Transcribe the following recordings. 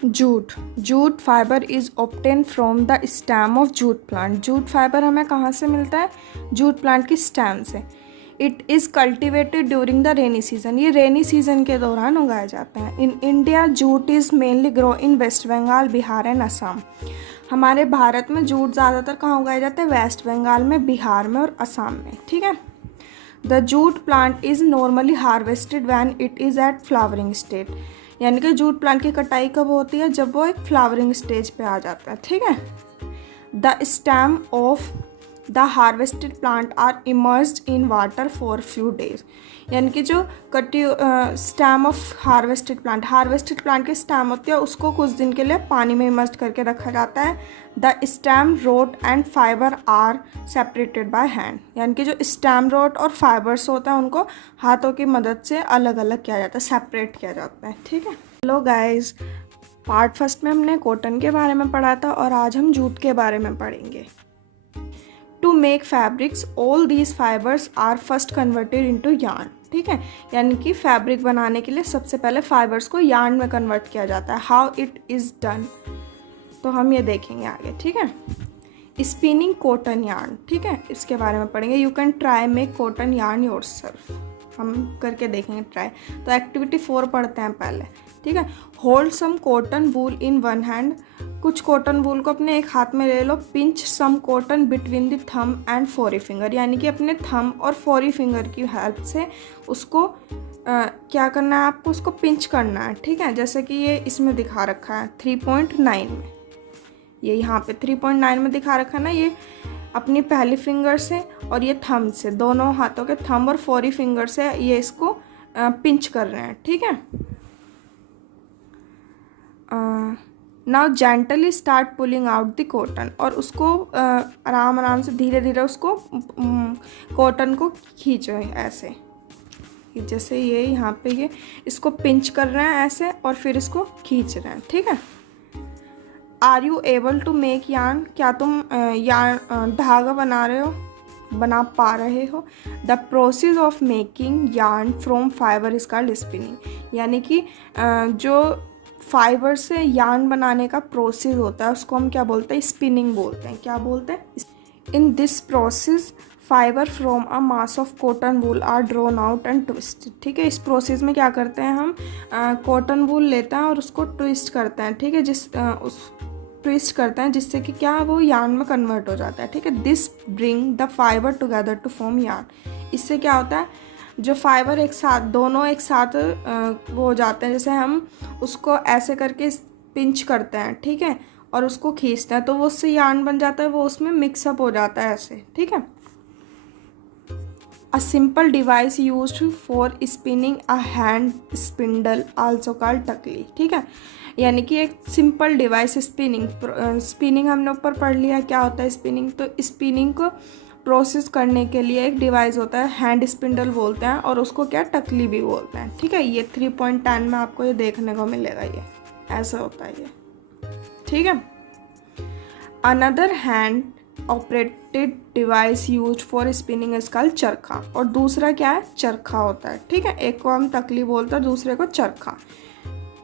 Jute jute fiber is obtain from the stem of jute plant. Jute fiber हमें कहाँ से मिलता है? जूट प्लांट की स्टेम से। It is cultivated during the rainy season. ये रेनी सीजन के दौरान उगाए जाते हैं। In India jute is mainly grow in West Bengal, Bihar and Assam. हमारे भारत में जूट ज़्यादातर कहाँ उगाए जाते हैं? वेस्ट बंगाल में, बिहार में और असम में। ठीक है। The jute plant is normally harvested when it is at flowering state. यानी कि जूट प्लांट की कटाई कब होती है? जब वो एक फ्लावरिंग स्टेज पे आ जाता है। ठीक है। The stem of the harvested plant are immersed in water for few days. यानी कि जो कटी स्टेम ऑफ हार्वेस्टेड प्लांट की स्टेम होती है उसको कुछ दिन के लिए पानी में इमर्स्ड करके रखा जाता है। The stem rot and fiber are separated by hand. यानी कि जो स्टेम रोट और फाइबर्स होता है उनको हाथों की मदद से अलग अलग किया जाता है, सेपरेट किया जाता है। ठीक है। हेलो गाइस, पार्ट फर्स्ट में हमने कॉटन के बारे में पढ़ा था और आज हम जूट के बारे में पढ़ेंगे। To make fabrics all these fibers are first converted into yarn. ठीक है। यानी कि फैब्रिक बनाने के लिए सबसे पहले फाइबर्स को यार्न में कन्वर्ट किया जाता है। हाउ इट इज़ डन, तो हम ये देखेंगे आगे। ठीक है। स्पिनिंग कॉटन यार्न, ठीक है, इसके बारे में पढ़ेंगे। You can try make cotton yarn yourself. हम करके देखेंगे ट्राई। तो एक्टिविटी 4 पढ़ते हैं पहले। ठीक है। Hold some cotton wool in one hand. कुछ कॉटन वूल को अपने एक हाथ में ले लो। Pinch some cotton between the thumb and forefinger. यानी कि अपने थंब और फोरी फिंगर की हेल्प से उसको क्या करना है आपको? उसको पिंच करना है। ठीक है। जैसे कि ये इसमें दिखा रखा है 3.9 में, ये यहाँ पे 3.9 में दिखा रखा है ना। ये अपनी पहली फिंगर से और ये थंब से, दोनों हाथों के थंब और फोरी फिंगर से ये इसको पिंच कर रहे हैं। ठीक है। Now gently start pulling out the cotton. और उसको आराम आराम से धीरे धीरे उसको कॉटन को खींचो ऐसे, जैसे ये यहाँ पे ये इसको पिंच कर रहे हैं ऐसे और फिर इसको खींच रहे हैं। ठीक है। Are you able to make yarn. क्या तुम यार्न धागा बना पा रहे हो? The process of making yarn from fiber is called spinning. यानी कि जो फाइबर से यार्न बनाने का प्रोसेस होता है उसको हम क्या बोलते हैं? स्पिनिंग बोलते हैं। क्या बोलते हैं? In this process fiber from a mass of cotton wool are drawn out and twisted. ठीक है। इस प्रोसेस में क्या करते हैं हम? कॉटन वूल लेते हैं और उसको ट्विस्ट करते हैं। ठीक है। ट्विस्ट करते हैं जिससे कि क्या वो यार्न में कन्वर्ट हो जाता है। ठीक है। This bring the fiber together to form yarn. इससे क्या होता है? जो फाइबर दोनों एक साथ वो हो जाते हैं। जैसे हम उसको ऐसे करके पिंच करते हैं, ठीक है, और उसको खींचते हैं तो वो उससे यार्न बन जाता है, वो उसमें मिक्सअप हो जाता है ऐसे। ठीक है। A simple device used for spinning a hand spindle also called takli. ठीक है। यानी कि एक सिंपल डिवाइस स्पिनिंग हमने ऊपर पढ़ लिया क्या होता है स्पिनिंग। तो स्पिनिंग को प्रोसेस करने के लिए एक डिवाइस होता है, हैंड स्पिंडल बोलते हैं, और उसको क्या टकली भी बोलते हैं। ठीक है। ये 3.10 में आपको ये देखने को मिलेगा, ये ऐसा होता है ये। ठीक है। Another hand operated device use for spinning is called चरखा। और दूसरा क्या है? चरखा होता है। ठीक है। एक को हम तकली बोलते हैं, दूसरे को चरखा।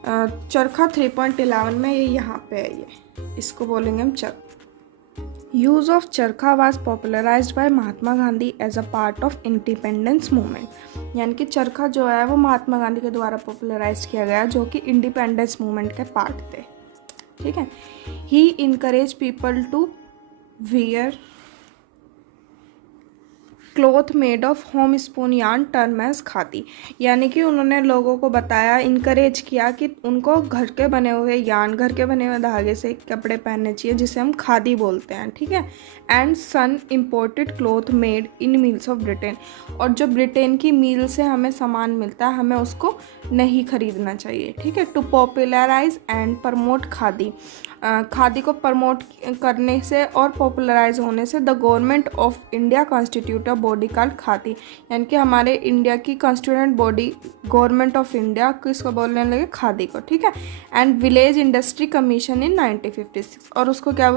चरखा 3.11 में ये यहाँ पे है, ये इसको बोलेंगे हम charkha. Use of charkha was popularized by Mahatma Gandhi as a part of independence movement. यानी कि चरखा जो है वो महात्मा गांधी के द्वारा पॉपुलराइज किया गया जो कि इंडिपेंडेंस मूवमेंट के पार्ट थे। ठीक है। He encourage people to wear cloth made of home spun yarn term as khadi. यानी कि उन्होंने लोगों को बताया, इनकरेज किया कि उनको घर के बने हुए यार्न, घर के बने हुए धागे से कपड़े पहनने चाहिए जिसे हम खादी बोलते हैं। ठीक है। And shun imported cloth made in mills of Britain. और जो ब्रिटेन की मील से हमें सामान मिलता है हमें उसको नहीं खरीदना चाहिए। ठीक है। To popularize and promote khadi. Khadi को प्रमोट करने से और पॉपुलराइज होने से the government of India constitute a body called khadi. यानी कि हमारे इंडिया की constituent body government of India किसको बोलने लगे? खादी को। ठीक है। And village industry commission in 1956। और उसको क्या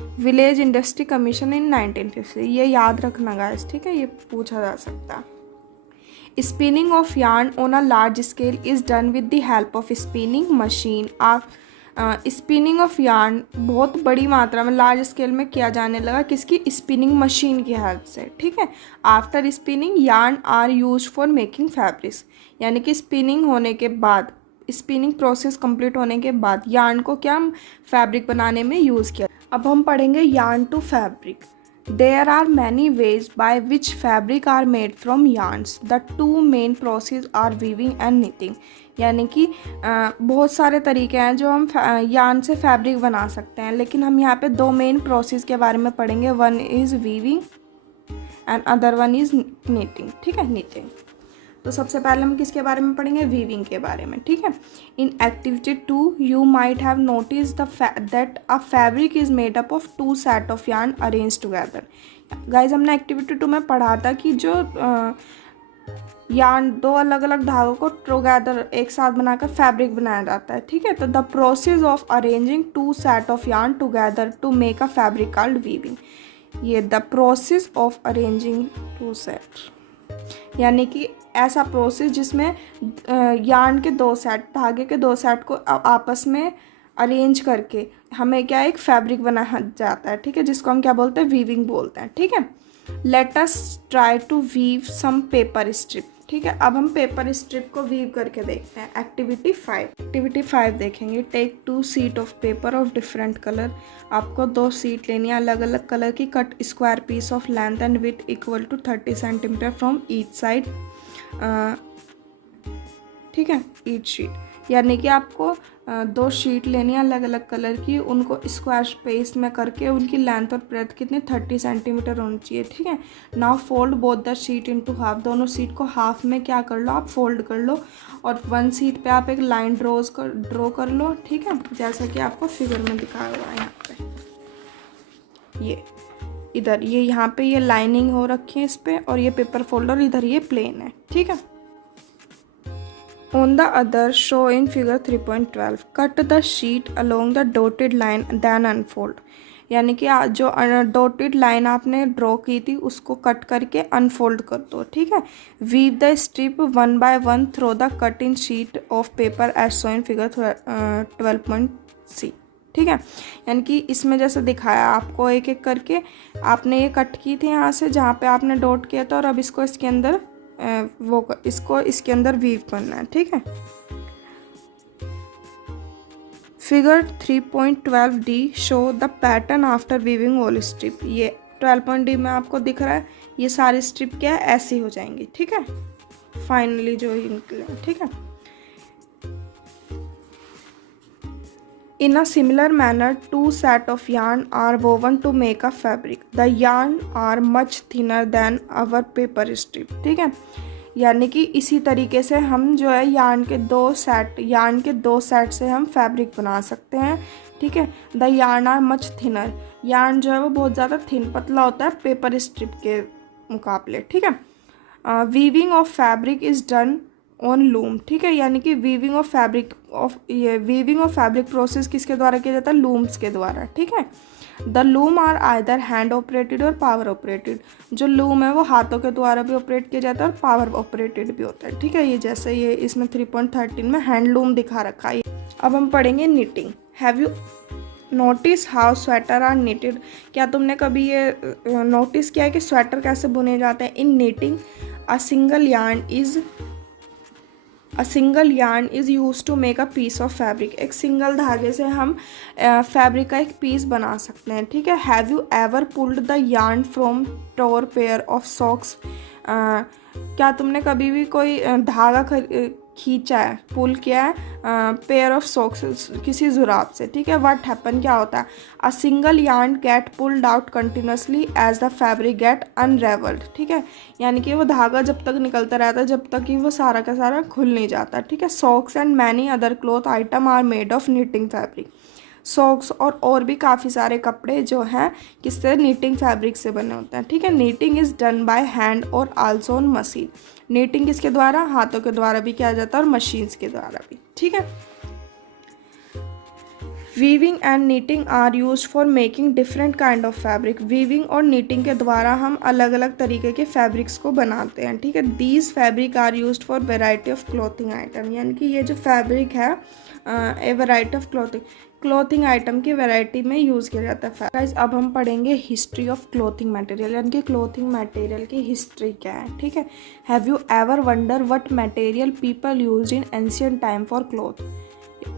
विलेज इंडस्ट्री कमीशन इन 1950। ये याद रखना गाइस। ठीक है। ये पूछा जा सकता है। Spinning of yarn on a large scale is done with the help of spinning machine spinning of yarn बहुत बड़ी मात्रा में लार्ज स्केल में किया जाने लगा, किसकी? स्पिनिंग मशीन की हेल्प से, ठीक है। After spinning yarn are use for making fabrics, यानी कि स्पिनिंग होने के बाद, स्पिनिंग प्रोसेस कंप्लीट होने के बाद यार्न को क्या फैब्रिक बनाने में यूज़ किया। अब हम पढ़ेंगे yarn to fabric. There are many ways by which fabric are made from yarns, the two main process are weaving and knitting, यानी कि बहुत सारे तरीके हैं जो हम यार्न से फैब्रिक बना सकते हैं, लेकिन हम यहाँ पे दो मेन प्रोसेस के बारे में पढ़ेंगे। One is weaving and other one is knitting, ठीक है, निटिंग। तो सबसे पहले हम किसके बारे में पढ़ेंगे? वीविंग के बारे में, ठीक है। In activity 2 you might have notice that a fabric is made up of 2 set of yarn arrange together. Guys हमने एक्टिविटी 2 में पढ़ा था कि जो यार्न दो अलग अलग धागों को टुगेदर एक साथ बनाकर फैब्रिक बनाया जाता है, ठीक है। तो the process of arranging 2 set of yarn together to make a fabric called weaving. ये the process of arranging 2 set, यानी कि ऐसा प्रोसेस जिसमें यार्न के 2 सेट, धागे के 2 सेट को आपस में अरेंज करके हमें क्या एक फैब्रिक बनाया जाता है, ठीक है, जिसको हम क्या बोलते हैं? वीविंग बोलते हैं, ठीक है। Let us try to weave some paper strip, ठीक है। अब हम पेपर स्ट्रिप को वीव करके देखते हैं। एक्टिविटी 5 देखेंगे। Take 2 sheet of paper of different colour, आपको 2 शीट लेनी है अलग अलग कलर की। Cut square piece of length and width equal to 30 centimetre from each side, ठीक है, ईच शीट, यानी कि आपको 2 शीट लेनी है अलग अलग कलर की, उनको स्क्वायर स्पेस में करके उनकी लेंथ और ब्रेथ कितनी 30 सेंटीमीटर होनी चाहिए, ठीक है। Now fold both the sheet into half, दोनों शीट को हाफ में क्या कर लो आप? फोल्ड कर लो, और 1 शीट पे आप एक लाइन ड्रॉ कर लो, ठीक है, जैसा कि आपको फिगर में दिखाया हुआ है यहाँ पे। ये इधर ये यहाँ पे ये लाइनिंग हो रखी है इस पे, और ये पेपर फोल्डर इधर ये प्लेन है, ठीक है। On the other, show in figure 3.12, cut the sheet along the dotted line then unfold, यानी कि जो डॉटेड लाइन आपने ड्रॉ की थी उसको कट करके अनफोल्ड कर दो, ठीक है। Weave the strip 1 by 1 through the cut in sheet of paper as show in figure 12.c, ठीक है। यानी कि इसमें जैसे दिखाया आपको एक एक करके आपने ये कट की थी यहाँ से जहाँ पे आपने डॉट किया था, और अब इसको इसके अंदर इसको इसके अंदर वीव करना है, ठीक है। Figure 3.12d show the pattern after weaving all strip, ये 12.d में आपको दिख रहा है, ये सारी स्ट्रिप क्या है? ऐसी हो जाएंगी, ठीक है, फाइनली जो निकले, ठीक है। In a similar manner, 2 set of yarn are woven to make a fabric. The yarn are much thinner than our paper strip, ठीक है। यानी कि इसी तरीके से हम जो है यार्न के दो सेट से हम फैब्रिक बना सकते हैं, ठीक है। The yarn are much thinner, yarn जो है वो बहुत ज़्यादा थिन पतला होता है पेपर स्ट्रिप के मुकाबले, ठीक है। Weaving of fabric is done on loom, ठीक है, यानी कि वीविंग ऑफ फैब्रिक प्रोसेस किसके द्वारा किया जाता है? लूम्स के द्वारा, ठीक है। The loom are either hand operated और पावर ऑपरेटेड, जो लूम है वो हाथों के द्वारा भी ऑपरेट किया जाता है और पावर ऑपरेटेड भी होता है, ठीक है। ये जैसे ये इसमें 3.13 में हैंड लूम दिखा रखा है। अब हम पढ़ेंगे knitting. Have you notice how sweater are knitted, क्या तुमने कभी ये नोटिस किया है कि स्वेटर कैसे बुने जाते हैं? In knitting a single yarn is use to make a piece of fabric, एक सिंगल धागे से हम फैब्रिक का एक पीस बना सकते हैं, ठीक है। Have you ever pulled the yarn from torn pair of socks, क्या तुमने कभी भी कोई धागा खींचा है, पुल किया है पेयर ऑफ सॉक्स किसी जुराब से, ठीक है। व्हाट हैपन, क्या होता है? A single yarn get pulled out continuously as the fabric get unravelled, ठीक है, यानी कि वो धागा जब तक निकलता रहता है जब तक कि वो सारा का सारा खुल नहीं जाता, ठीक है। Socks and many other cloth item are made of knitting fabric, socks और भी काफ़ी सारे कपड़े जो हैं किससे? नीटिंग फैब्रिक से बने होते हैं, ठीक है। Knitting is done by hand और आल्सो ऑन मशीन, नीटिंग किसके द्वारा? हाथों के द्वारा भी किया जाता है और मशीन्स के द्वारा भी, ठीक है। Weaving and knitting are use for making different kind of fabric. Weaving और नीटिंग के द्वारा हम अलग अलग तरीके के फैब्रिक्स को बनाते हैं, ठीक है। These fabric are use for variety of clothing item, यानी कि ये जो फैब्रिक है a variety of clothing item की वैरायटी में यूज़ किया जाता है। गाइस अब हम पढ़ेंगे हिस्ट्री ऑफ क्लॉथिंग मटेरियल, यानी कि क्लॉथिंग मटेरियल की हिस्ट्री क्या है, ठीक है। Have you ever wonder what material people used in ancient time for cloth.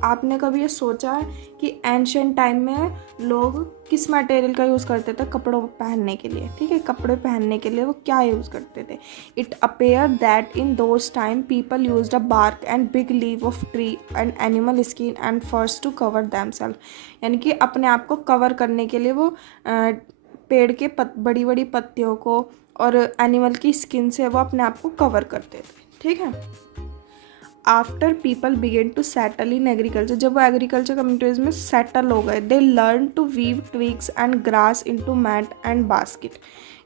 आपने कभी ये सोचा है कि एंशिएंट टाइम में लोग किस मटेरियल का यूज़ करते थे कपड़ों पहनने के लिए, ठीक है। कपड़े पहनने के लिए वो क्या यूज़ करते थे। It appear that in those time people used a bark and big leave of tree and animal skin and furs to cover themselves, यानी कि अपने आप को कवर करने के लिए वो पेड़ के बड़ी बड़ी पत्तियों को और एनिमल की स्किन से वो अपने आप को कवर करते थे, ठीक है। After people begin to settle in agriculture, जब वो एग्रीकल्चर कम्युनिटीज़ में सेटल हो गए, they learn to weave twigs and grass into mat and basket,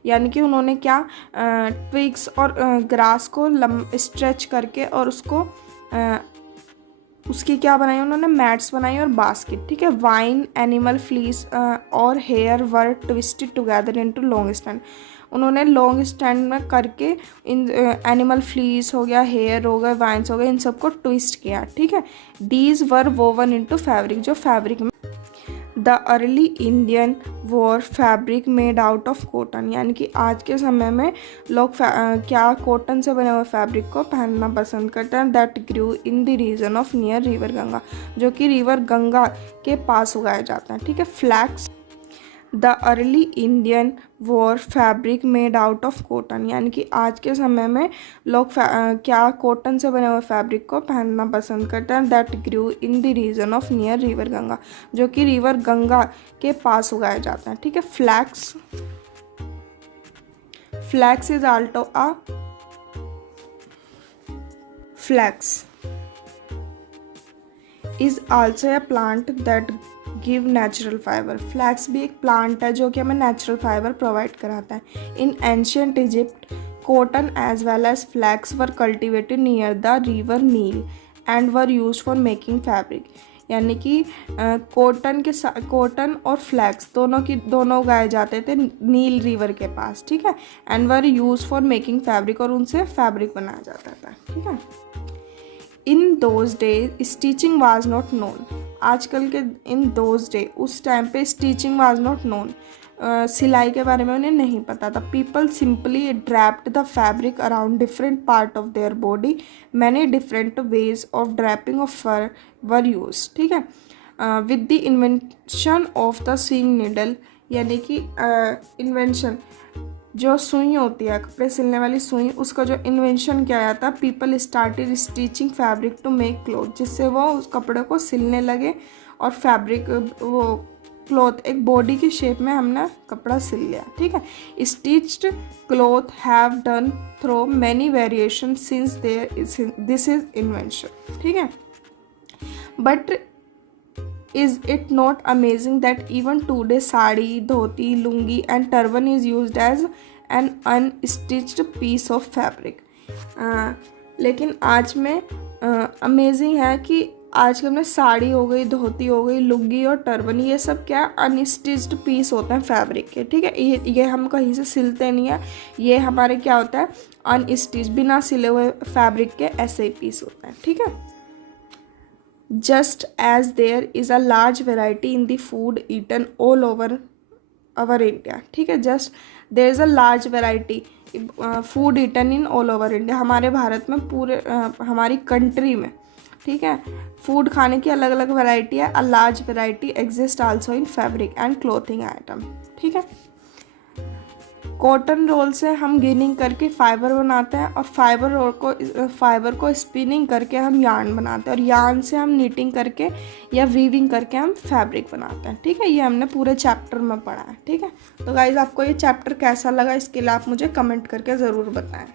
यानी कि उन्होंने क्या ट्विग्स और ग्रास को स्ट्रेच करके और उसको उसकी क्या बनाई उन्होंने, मैट्स बनाई और बास्केट, ठीक है। वाइन एनिमल फ्लीस और hair were twisted together into long strand, उन्होंने लॉन्ग स्टैंड में करके इन एनिमल फ्लीस हो गया, हेयर हो गए, वाइन्स हो गए, इन सबको ट्विस्ट किया, ठीक है। These were woven into fabric, जो फैब्रिक में the early Indian wore fabric made out of cotton, यानी कि आज के समय में लोग क्या कॉटन से बने हुए फैब्रिक को पहनना पसंद करते हैं। That grew in the region of near river Ganga, जो कि रिवर गंगा के पास उगाए जाते हैं, ठीक है। Flax the early Indian wore fabric made out of cotton, यानी कि आज के समय में लोग क्या कॉटन से बने हुए फैब्रिक को पहनना पसंद करते हैं। That grew in the region of near river Ganga, जो कि रिवर गंगा के पास उगाए जाते हैं, ठीक है। Flax is also a flax is also a plant that give natural fiber. Flax भी एक प्लांट है जो कि हमें नेचुरल फाइबर प्रोवाइड कराता है। In ancient Egypt cotton as well as flax were cultivated near the river Nile and were use for making fabric, यानी कि कॉटन और फ्लैक्स दोनों उगाए जाते थे नील रिवर के पास, ठीक है। And were use for making fabric, और उनसे फैब्रिक बनाया जाता था, ठीक है। In those day stitching was not known, आजकल के इन दोज डे उस टाइम पे स्टिचिंग वाज नॉट नोन, सिलाई के बारे में उन्हें नहीं पता था। People simply draped the fabric around different part of their body, many different ways of draping of fur were use, ठीक है। With the invention of the swing needle, यानी कि इन्वेंशन जो सुई होती है कपड़े सिलने वाली सुई, उसका जो इन्वेंशन किया जाता है, people started stitching fabric to make cloth, जिससे वो उस कपड़े को सिलने लगे और फैब्रिक वो क्लॉथ एक बॉडी की शेप में हमने कपड़ा सिल लिया, ठीक है। Stitched cloth have done through many variation since this is invention, ठीक है। But is it not amazing that even today sari, dhoti, lungi and turban is used as an unstitched piece of fabric। लेकिन आज में amazing है कि आजकल में साड़ी हो गई, धोती हो गई, लुंगी और टर्बन, ये सब क्या अनस्टिच्ड पीस होते हैं फैब्रिक के, ठीक है। ये हम कहीं से सिलते नहीं है, ये हमारे क्या होता है अनस्टिच, बिना सिले हुए फैब्रिक के ऐसे ही पीस होते हैं, ठीक है। Just as there is a large variety in the food eaten all over our India, ठीक है। Just there is a large variety food eaten in all over India, हमारे भारत में पूरे हमारी कंट्री में, ठीक है, फूड खाने की अलग अलग वैरायटी है। A large variety exist also in fabric and clothing item, ठीक है। कॉटन रोल से हम गिनिंग करके फाइबर बनाते हैं और फाइबर को स्पिनिंग करके हम यार्न बनाते हैं और यार्न से हम नीटिंग करके या वीविंग करके हम फैब्रिक बनाते हैं, ठीक है। ये हमने पूरे चैप्टर में पढ़ा है, ठीक है। तो गाइज आपको ये चैप्टर कैसा लगा इसके लिए आप मुझे कमेंट करके ज़रूर बताएं।